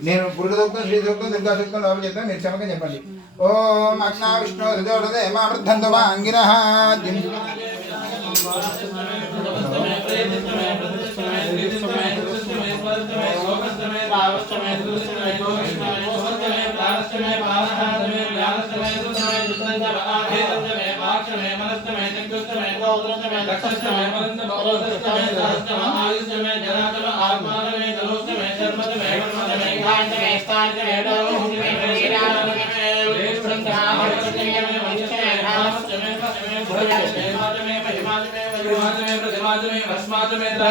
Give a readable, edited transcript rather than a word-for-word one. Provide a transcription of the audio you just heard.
నేను పురుడు సూక్తం శ్రీ సూక్తం దుర్గా సూక్తం లోపల చెప్తాను మీరు చమకం చెప్పండి. ఓం అగ్నా విష్ణు హృదయోదే మా వృద్ధంతో మా అంగిరః में